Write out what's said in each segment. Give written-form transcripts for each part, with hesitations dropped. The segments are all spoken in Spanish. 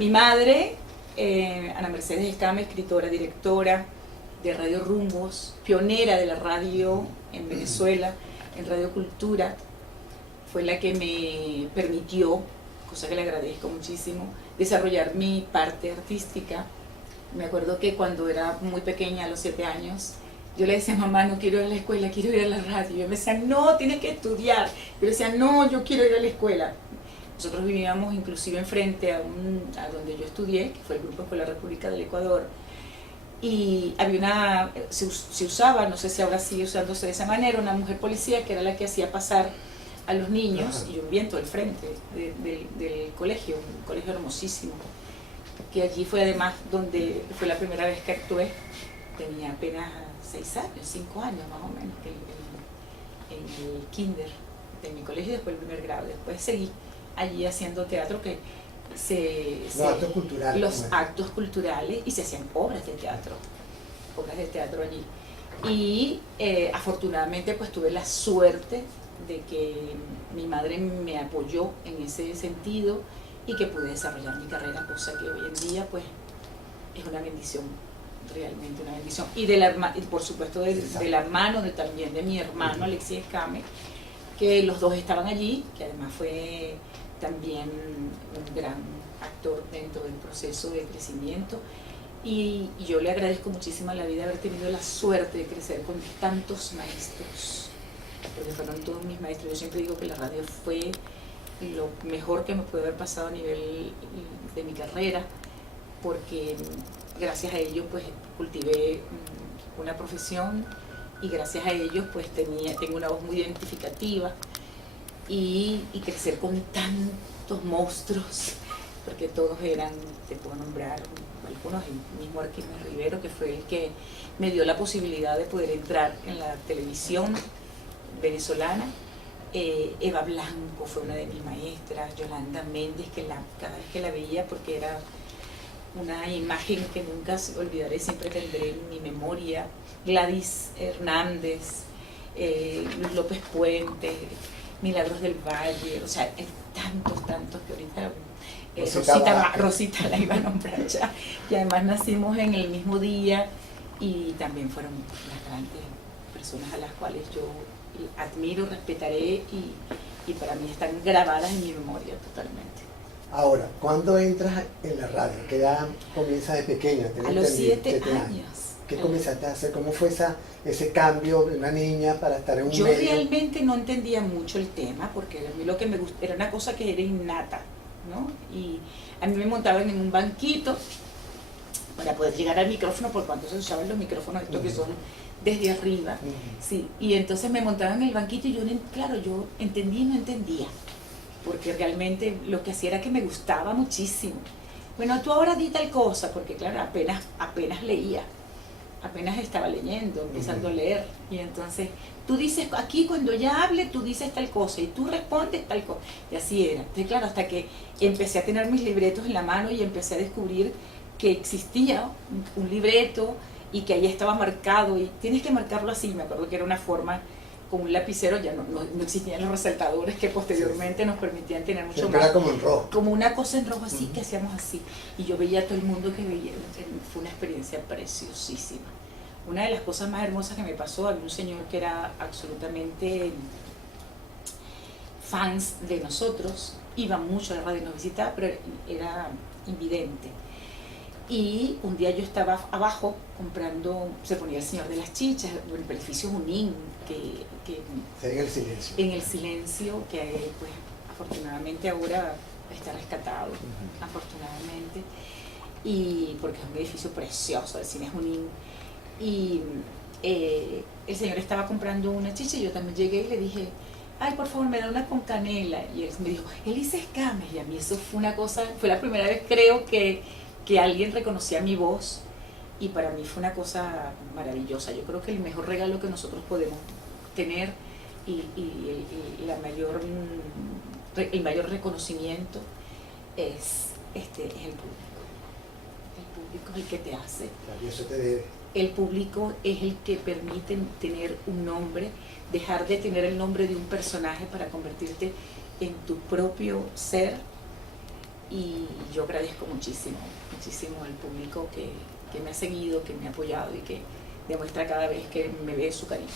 Mi madre, Ana Mercedes Escame, escritora, directora de Radio Rumbos, pionera de la radio en Venezuela, en Radio Cultura, fue la que me permitió, cosa que le agradezco muchísimo, desarrollar mi parte artística. Me acuerdo que cuando era muy pequeña, a los 7 años, yo le decía, mamá, no quiero ir a la escuela, quiero ir a la radio. Y me decía, no, tienes que estudiar. Yo le decía, no, yo quiero ir a la escuela. Nosotros vivíamos inclusive enfrente a donde yo estudié, que fue el Grupo Escolar República del Ecuador, y había se usaba, no sé si ahora sigue usándose de esa manera, una mujer policía que era la que hacía pasar a los niños, y yo vivía en todo el frente del colegio, un colegio hermosísimo, que allí fue además donde fue la primera vez que actué. Tenía apenas 6 años, 5 años más o menos, en el kinder de mi colegio, y después el primer grado. Después seguí allí haciendo teatro, que los actos culturales, y se hacían obras de teatro allí. Y afortunadamente pues tuve la suerte de que mi madre me apoyó en ese sentido y que pude desarrollar mi carrera, cosa que hoy en día pues es una bendición, realmente una bendición. Y por supuesto de la mano también de mi hermano Alexis Escame, que los dos estaban allí, que además fue también un gran actor dentro del proceso de crecimiento. Y yo le agradezco muchísimo a la vida haber tenido la suerte de crecer con tantos maestros, porque fueron todos mis maestros. Yo siempre digo que la radio fue lo mejor que me puede haber pasado a nivel de mi carrera, porque gracias a ellos pues cultivé una profesión, y gracias a ellos pues tengo una voz muy identificativa, y crecer con tantos monstruos, porque todos eran, te puedo nombrar algunos, el mismo Arquímedes Rivero, que fue el que me dio la posibilidad de poder entrar en la televisión venezolana. Eva Blanco fue una de mis maestras, Yolanda Méndez, que cada vez que la veía, porque era una imagen que nunca olvidaré, siempre tendré en mi memoria, Gladys Hernández, Luz López Puente, Milagros del Valle, o sea, tantos que ahorita Rosita la iba a nombrar ya, y además nacimos en el mismo día, y también fueron las grandes personas a las cuales yo admiro, respetaré, y para mí están grabadas en mi memoria totalmente. Ahora, ¿cuándo entras en la radio? ¿Qué edad comienzas de pequeña? A los 7 años. ¿Qué comenzaste a hacer? ¿Cómo fue ese cambio de una niña para estar en un medio? Yo realmente no entendía mucho el tema, porque a mí lo que me gustaba era una cosa que era innata, ¿no? Y a mí me montaban en un banquito para poder llegar al micrófono, por cuanto se usaban los micrófonos estos que son desde arriba, sí, y entonces me montaban en el banquito, y yo entendía y no entendía, porque realmente lo que hacía era que me gustaba muchísimo. Bueno, tú ahora di tal cosa, porque claro, apenas leía, apenas estaba leyendo, empezando a leer, y entonces tú dices, aquí cuando ya hable, tú dices tal cosa, y tú respondes tal cosa, y así era. Entonces claro, hasta que empecé a tener mis libretos en la mano, y empecé a descubrir que existía un libreto, y que ahí estaba marcado, y tienes que marcarlo así. Me acuerdo que era una forma con un lapicero, ya no existían los resaltadores que posteriormente nos permitían tener mucho más. Era como en rojo. Como una cosa en rojo así, que hacíamos así. Y yo veía a todo el mundo que veía, fue una experiencia preciosísima. Una de las cosas más hermosas que me pasó, había un señor que era absolutamente fans de nosotros, iba mucho a la radio, nos visitaba, pero era invidente. Y un día yo estaba abajo comprando, se ponía el Señor de las Chichas, el edificio Junín, en el silencio. En el silencio, que pues afortunadamente ahora está rescatado, afortunadamente, y porque es un edificio precioso, el Cine Junín. Y el señor estaba comprando una chicha, y yo también llegué y le dije, ay, por favor, me da una con canela. Y él me dijo, Elisa Escames, y a mí eso fue una cosa, fue la primera vez creo que alguien reconocía mi voz, y para mí fue una cosa maravillosa. Yo creo que el mejor regalo que nosotros podemos tener, y el mayor reconocimiento es el público. El público es el que te hace. Y eso te debe. El público es el que permite tener un nombre, dejar de tener el nombre de un personaje para convertirte en tu propio ser, y yo agradezco muchísimo, muchísimo al público que me ha seguido, que me ha apoyado y que demuestra cada vez que me ve su cariño.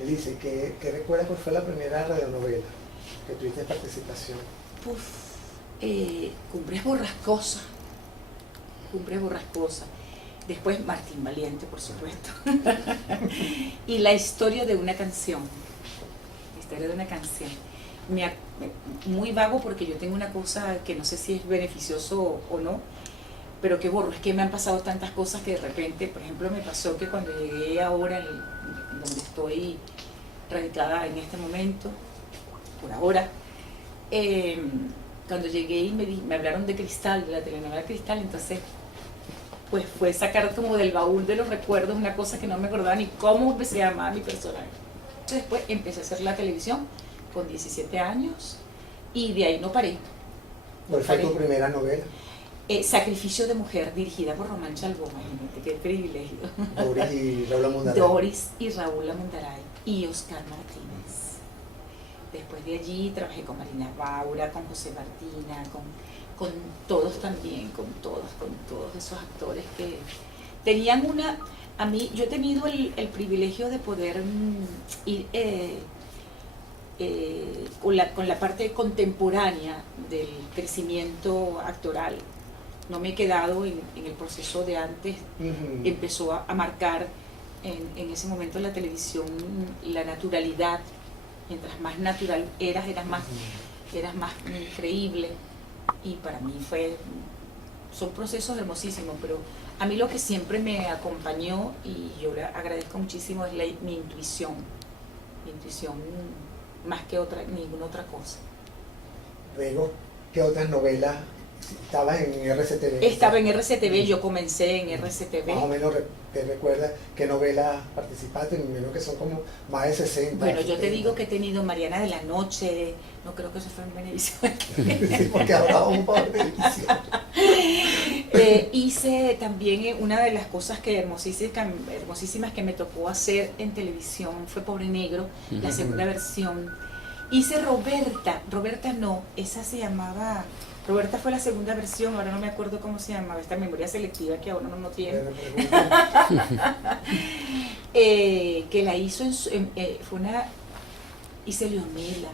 Elise, ¿qué recuerdas cuál fue la primera radionovela que tuviste participación? Cumbres Borrascosas. Cumbres Borrascosas. Después Martín Valiente, por supuesto. Y la historia de una canción. La historia de una canción. Muy vago porque yo tengo una cosa que no sé si es beneficioso o no, pero que borro. Es que me han pasado tantas cosas que de repente, por ejemplo, me pasó que cuando llegué ahora, donde estoy radicada en este momento, por ahora, cuando llegué y me hablaron de Cristal, de la telenovela Cristal, entonces pues fue sacar como del baúl de los recuerdos una cosa que no me acordaba ni cómo se llamaba mi personaje. Después empecé a hacer la televisión con 17 años y de ahí no paré. ¿Cuál fue tu primera novela? Sacrificio de Mujer, dirigida por Román Chalbó, imagínate, qué privilegio. Doris y Raúl Amundaray. Doris y Raúl Amundaray y Oscar Martínez. Después de allí trabajé con Marina Baura, con José Martina, con todos también, con todos esos actores que tenían una... A mí, yo he tenido el privilegio de poder ir con la parte contemporánea del crecimiento actoral. No me he quedado en el proceso de antes. Empezó a marcar en ese momento en la televisión la naturalidad. Mientras más natural eras más creíble, y para mí son procesos hermosísimos, pero a mí lo que siempre me acompañó y yo le agradezco muchísimo es mi intuición más que ninguna otra cosa. Luego, ¿qué otras novelas? ¿Estabas en RCTV? Estaba en RCTV, yo comencé en RCTV. Más o menos, ¿te recuerdas qué novelas participaste? Me imagino que son como más de 60. Bueno, yo te digo que he tenido Mariana de la Noche, no creo que eso fue en Venevisión. Sí, porque ahora vamos para Venevisión. Hice también una de las cosas que hermosísimas que me tocó hacer en televisión fue Pobre Negro, la segunda versión. Hice Roberta no, esa se llamaba... Roberta fue la segunda versión, ahora no me acuerdo cómo se llamaba, esta memoria selectiva que ahora no tiene. Que la hizo hice Leonela,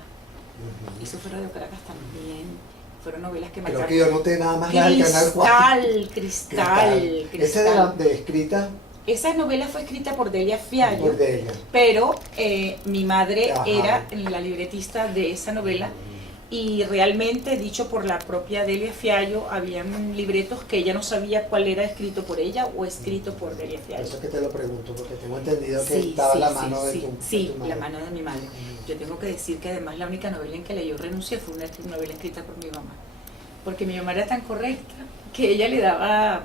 hizo fue Radio Caracas también, fueron novelas que marcaron. Creo que yo noté nada más la del Canal 4. Cristal. Esa de escrita. Esa novela fue escrita por Delia Fiallo, Por Delia. pero mi madre Ajá. era la libretista de esa novela. Y realmente, dicho por la propia Delia Fiallo, habían libretos que ella no sabía cuál era escrito por ella o escrito por Delia Fiallo. Eso es que te lo pregunto, porque tengo entendido que estaba la mano de tu madre. Sí, la mano de mi madre. Yo tengo que decir que además la única novela en que yo renuncié fue una novela escrita por mi mamá. Porque mi mamá era tan correcta que ella le daba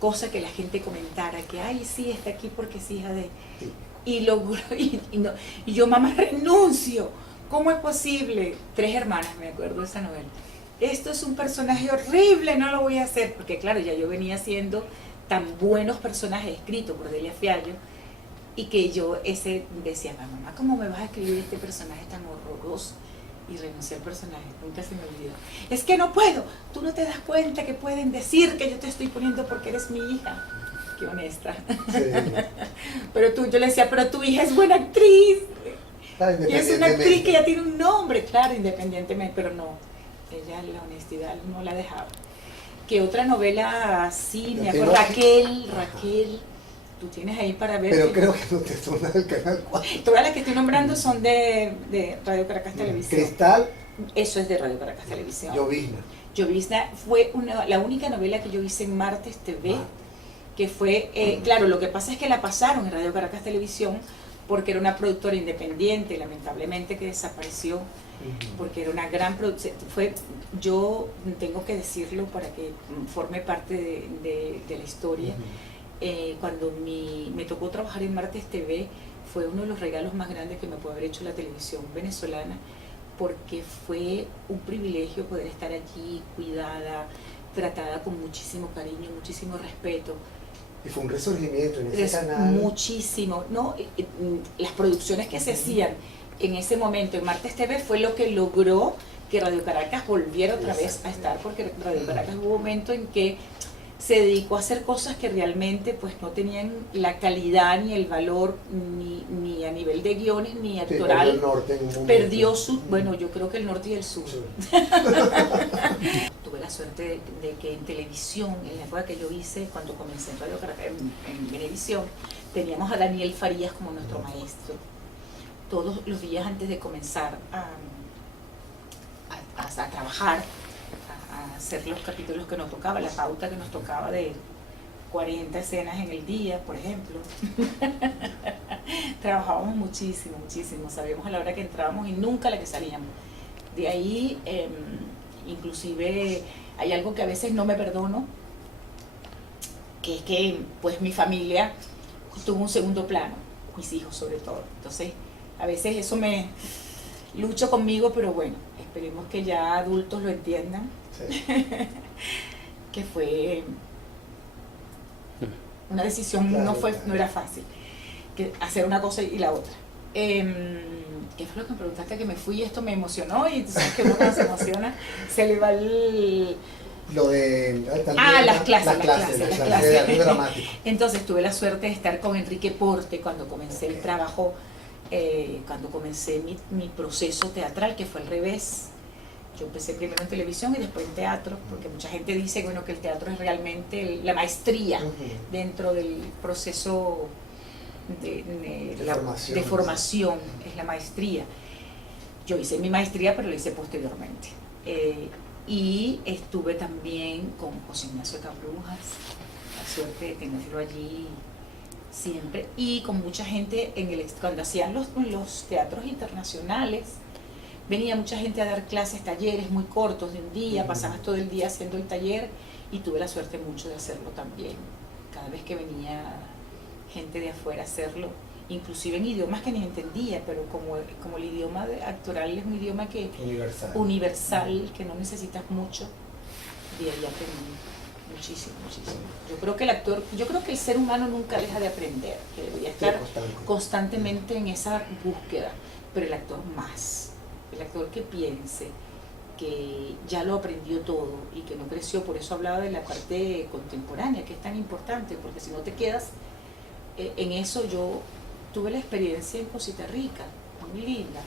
cosas que la gente comentara, que ay, sí, está aquí porque es hija de... Sí. Y yo, mamá, renuncio. ¿Cómo es posible? 3 hermanas, me acuerdo de esa novela. Esto es un personaje horrible, no lo voy a hacer. Porque claro, ya yo venía haciendo tan buenos personajes escritos por Delia Fiallo, y que yo decía, mamá, ¿cómo me vas a escribir este personaje tan horroroso? Y renuncié al personaje, nunca se me olvidó. Es que no puedo, tú no te das cuenta que pueden decir que yo te estoy poniendo porque eres mi hija. Qué honesta. Sí. Yo le decía, pero tu hija es buena actriz. Y es una actriz que ya tiene un nombre, claro, independientemente, pero no, ella la honestidad no la dejaba. ¿Qué otra novela sí? Me acuerdo, Raquel, tú tienes ahí para ver. Pero creo que no te suena del Canal 4. Todas las que estoy nombrando son de Radio Caracas Televisión. Cristal. Eso es de Radio Caracas Televisión. Llovizna fue la única novela que yo hice en Martes TV, que fue, claro, lo que pasa es que la pasaron en Radio Caracas Televisión, porque era una productora independiente, lamentablemente que desapareció, porque era una gran producción. Yo tengo que decirlo para que forme parte de la historia. Cuando me tocó trabajar en Martes TV, fue uno de los regalos más grandes que me puede haber hecho la televisión venezolana, porque fue un privilegio poder estar allí, cuidada, tratada con muchísimo cariño, muchísimo respeto. Y fue un resurgimiento en ese canal. Muchísimo, ¿no? Las producciones que se hacían en ese momento en Martes TV fue lo que logró que Radio Caracas volviera otra vez a estar, porque Radio Caracas hubo un momento en que se dedicó a hacer cosas que realmente pues no tenían la calidad ni el valor ni a nivel de guiones ni actoral. El norte en un momento. Perdió su, bueno, yo creo que el norte y el sur. Sí. Tuve la suerte de que en televisión, en la época que yo hice, cuando comencé en Radio Caracas, en Venevisión, teníamos a Daniel Farías como nuestro maestro. Todos los días antes de comenzar a trabajar, a hacer los capítulos que nos tocaba, la pauta que nos tocaba de 40 escenas en el día, por ejemplo. Trabajábamos muchísimo, muchísimo. Sabíamos a la hora que entrábamos y nunca a la que salíamos. De ahí, inclusive, hay algo que a veces no me perdono, que es que pues mi familia tuvo un segundo plano, mis hijos sobre todo. Entonces, a veces eso me lucho conmigo, pero bueno, esperemos que ya adultos lo entiendan. Sí. Que fue una decisión, claro, no era fácil, que hacer una cosa y la otra. ¿Qué fue lo que me preguntaste? Que me fui y esto me emocionó, y tú sabes que uno cuando se emociona se le va el... Lo de... las clases. De dramático. Entonces tuve la suerte de estar con Enrique Porte cuando comencé el trabajo, cuando comencé mi proceso teatral, que fue al revés. Yo empecé primero en televisión y después en teatro, porque mucha gente dice, bueno, que el teatro es realmente la maestría dentro del proceso de formación, es la maestría. Yo hice mi maestría, pero la hice posteriormente. Y estuve también con José Ignacio Cabrujas, la suerte de tenerlo allí siempre, y con mucha gente cuando hacían los teatros internacionales. Venía mucha gente a dar clases, talleres muy cortos de un día, pasabas todo el día haciendo el taller, y tuve la suerte mucho de hacerlo también. Cada vez que venía gente de afuera a hacerlo, inclusive en idiomas que ni entendía, pero como el idioma actoral es un idioma que universal, que no necesitas mucho, de ahí aprendí muchísimo. Yo creo que el ser humano nunca deja de aprender, que debería estar constantemente en esa búsqueda, pero el actor más. El actor que piense que ya lo aprendió todo y que no creció, por eso hablaba de la parte contemporánea, que es tan importante, porque si no te quedas en eso. Yo tuve la experiencia en Cosita Rica, muy linda,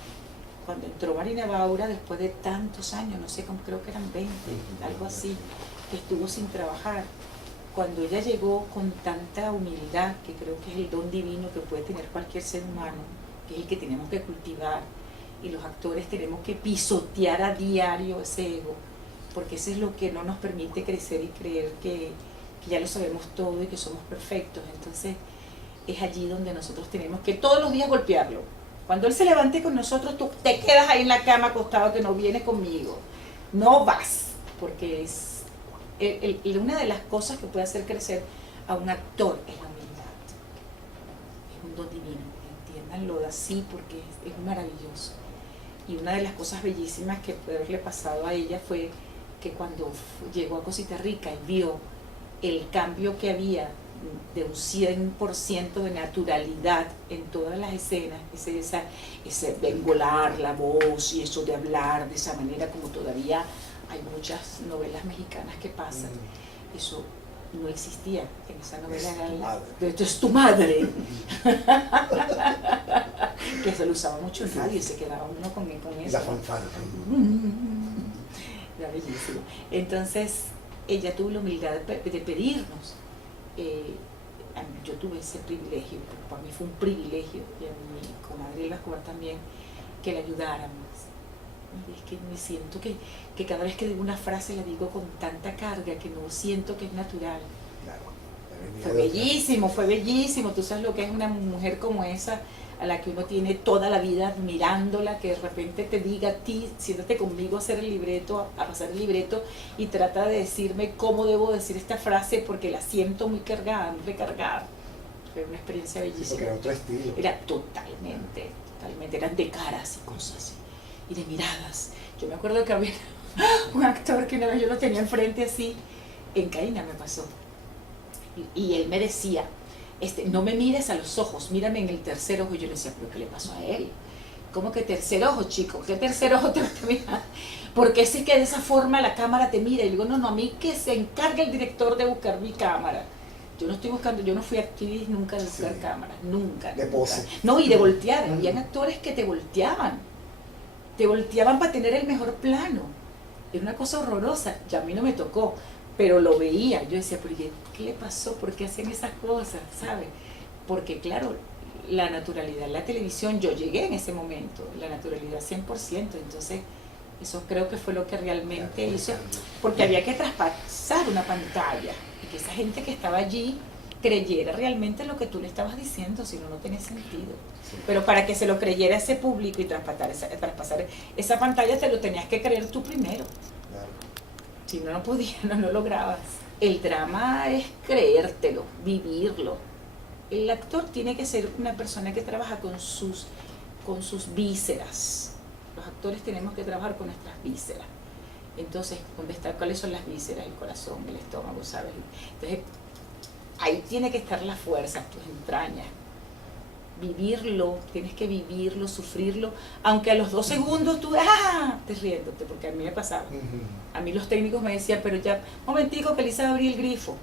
cuando entró Marina Baura después de tantos años, no sé, creo que eran 20, algo así, que estuvo sin trabajar. Cuando ella llegó con tanta humildad, que creo que es el don divino que puede tener cualquier ser humano, que es el que tenemos que cultivar, y los actores tenemos que pisotear a diario ese ego, porque eso es lo que no nos permite crecer y creer que ya lo sabemos todo y que somos perfectos. Entonces es allí donde nosotros tenemos que todos los días golpearlo. Cuando él se levante con nosotros, tú te quedas ahí en la cama acostado, que no vienes conmigo, no vas, porque es una de las cosas que puede hacer crecer a un actor es la humildad. Es un don divino, entiéndanlo así, porque es maravilloso. Y una de las cosas bellísimas que puede haberle pasado a ella fue que cuando llegó a Cosita Rica y vio el cambio que había de un 100% de naturalidad en todas las escenas, ese engolar la voz y eso de hablar de esa manera, como todavía hay muchas novelas mexicanas que pasan, eso no existía en esa novela. Esto es tu madre. Que se lo usaba mucho en radio y se quedaba uno con eso. La fanfarra. Era bellísimo. Entonces, ella tuvo la humildad de pedirnos. Yo tuve ese privilegio, para mí fue un privilegio, y a mi comadre Elba Escobar también, que la ayudáramos. Y es que me siento que cada vez que digo una frase la digo con tanta carga que no siento que es natural. Claro, fue bellísimo. Tú sabes lo que es una mujer como esa, a la que uno tiene toda la vida admirándola, que de repente te diga a ti, siéntate conmigo a hacer el libreto, a pasar el libreto, y trata de decirme cómo debo decir esta frase porque la siento muy cargada, muy recargada. Fue una experiencia bellísima. Porque era otro estilo. Era totalmente, eran de caras y cosas, y de miradas. Yo me acuerdo que había un actor que una vez yo lo tenía enfrente así, en Caína me pasó, y él me decía, no me mires a los ojos, mírame en el tercer ojo. Y yo le decía, ¿pero qué le pasó a él? ¿Cómo que tercer ojo, chico? ¿Qué tercer ojo te mira? ¿por qué es que de esa forma la cámara te mira? Y digo, no, a mí que se encargue el director de buscar mi cámara. Yo no estoy buscando, yo no fui actriz nunca de buscar cámaras, nunca. De pose. No, y de voltear. Habían actores que te volteaban para tener el mejor plano. Era una cosa horrorosa, ya a mí no me tocó, pero lo veía. Yo decía, pero ¿qué le pasó? ¿Por qué hacen esas cosas? ¿Sabes? Porque claro, la naturalidad en la televisión, yo llegué en ese momento, la naturalidad 100%, entonces eso creo que fue lo que realmente hizo, porque había que traspasar una pantalla y que esa gente que estaba allí creyera realmente lo que tú le estabas diciendo, si no, no tenía sentido. Sí. Pero para que se lo creyera ese público y traspasar esa pantalla, te lo tenías que creer tú primero. Claro. Si no, no podías, no lograbas. El drama es creértelo, vivirlo. El actor tiene que ser una persona que trabaja con sus vísceras. Los actores tenemos que trabajar con nuestras vísceras. Entonces, ¿cuáles son las vísceras? El corazón, el estómago, ¿sabes? Entonces, ahí tiene que estar la fuerza, tus entrañas. Vivirlo, tienes que vivirlo, sufrirlo, aunque a los 2 segundos tú estés riéndote, porque a mí me pasaba. A mí los técnicos me decían, pero ya, momentico que Elisa va a abrir el grifo.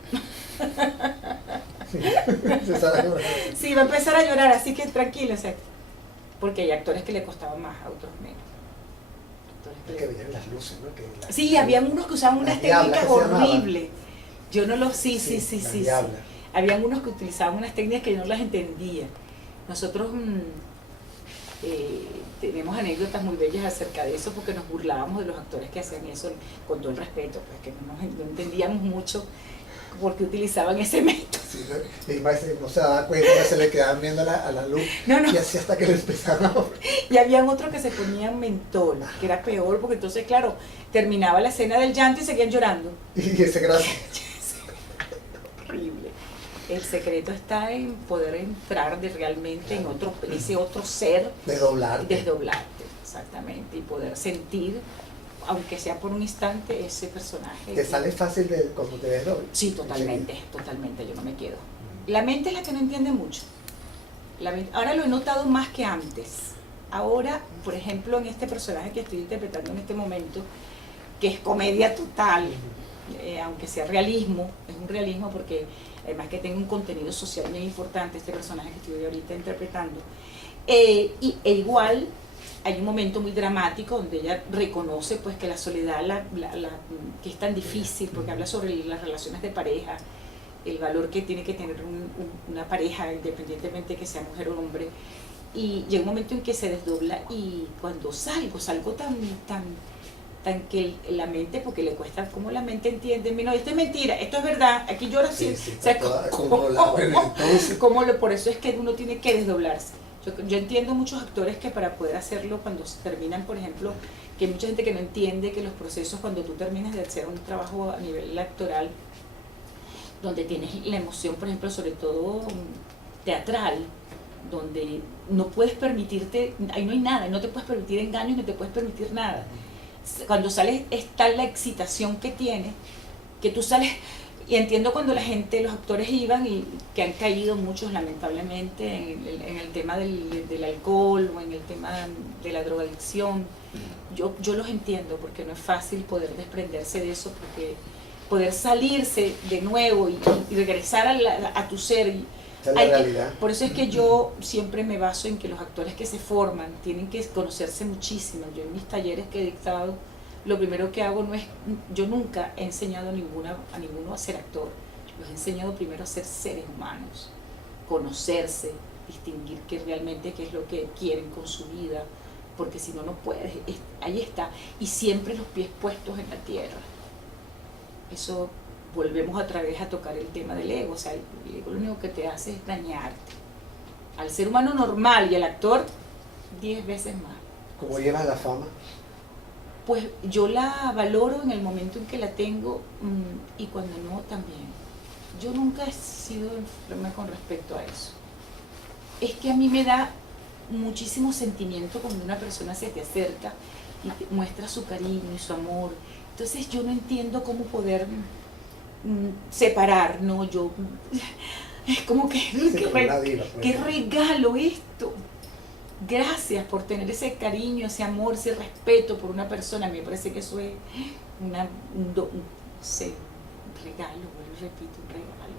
Sí, va a empezar a llorar, así que tranquilo, porque hay actores que le costaban más, a otros menos. Que veían las luces, ¿no? Sí, habían unos que usaban unas técnicas horribles. Yo no los... Sí. Habían unos que utilizaban unas técnicas que yo no las entendía. Nosotros tenemos anécdotas muy bellas acerca de eso, porque nos burlábamos de los actores que hacían eso, con todo el respeto, pues que no entendíamos mucho por qué utilizaban ese método. Sí, no se daba cuenta, se le quedaban viendo a la luz, y así hasta que les empezaron. Y habían otros que se ponían mentol, que era peor, porque entonces, claro, terminaba la escena del llanto y seguían llorando. Y ese gracias. Horrible. El secreto está en poder entrar realmente en ese otro ser. Desdoblarte, exactamente, y poder sentir, aunque sea por un instante, ese personaje. ¿Te sale fácil cuando te ves doble? Sí, totalmente, yo no me quedo. La mente es la que no entiende mucho. Ahora lo he notado más que antes. Ahora, por ejemplo, en este personaje que estoy interpretando en este momento, que es comedia total, aunque sea realismo, es un realismo porque además que tenga un contenido social bien importante, este personaje que estoy ahorita interpretando, e igual hay un momento muy dramático donde ella reconoce pues que la soledad que es tan difícil, porque habla sobre las relaciones de pareja, el valor que tiene que tener una pareja independientemente que sea mujer o hombre, y llega un momento en que se desdobla, y cuando salgo tan que la mente, porque le cuesta, ¿cómo la mente entiende? No, esto es mentira, esto es verdad, aquí llora así. Sí, o sea, por eso es que uno tiene que desdoblarse. Yo entiendo muchos actores que para poder hacerlo, cuando terminan, por ejemplo, que hay mucha gente que no entiende que los procesos, cuando tú terminas de hacer un trabajo a nivel actoral, donde tienes la emoción, por ejemplo, sobre todo teatral, donde no puedes permitirte, ahí no hay nada, no te puedes permitir engaños, no te puedes permitir nada. Cuando sales está la excitación que tiene, que tú sales, y entiendo cuando la gente, los actores iban, y que han caído muchos lamentablemente en el tema del alcohol o en el tema de la drogadicción. Yo los entiendo, porque no es fácil poder desprenderse de eso, porque poder salirse de nuevo y regresar a tu ser. Por eso es que yo siempre me baso en que los actores que se forman tienen que conocerse muchísimo. Yo en mis talleres que he dictado, lo primero que hago no es, yo nunca he enseñado a ninguno a ser actor. Los he enseñado primero a ser seres humanos, conocerse, distinguir qué es lo que quieren con su vida, porque si no, no puedes. Ahí está, y siempre los pies puestos en la tierra. Eso, volvemos otra vez a tocar el tema del ego. O sea, el ego lo único que te hace es dañarte. Al ser humano normal y al actor, 10 veces más. ¿Cómo llevas la fama? Pues yo la valoro en el momento en que la tengo, y cuando no también. Yo nunca he sido enferma con respecto a eso. Es que a mí me da muchísimo sentimiento cuando una persona se te acerca y te muestra su cariño y su amor. Entonces yo no entiendo cómo poder separar, ¿no? Es como que, qué regalo esto. gracias por tener ese cariño, ese amor, ese respeto por una persona. A mí me parece que eso es un regalo, vuelvo y repito, un regalo.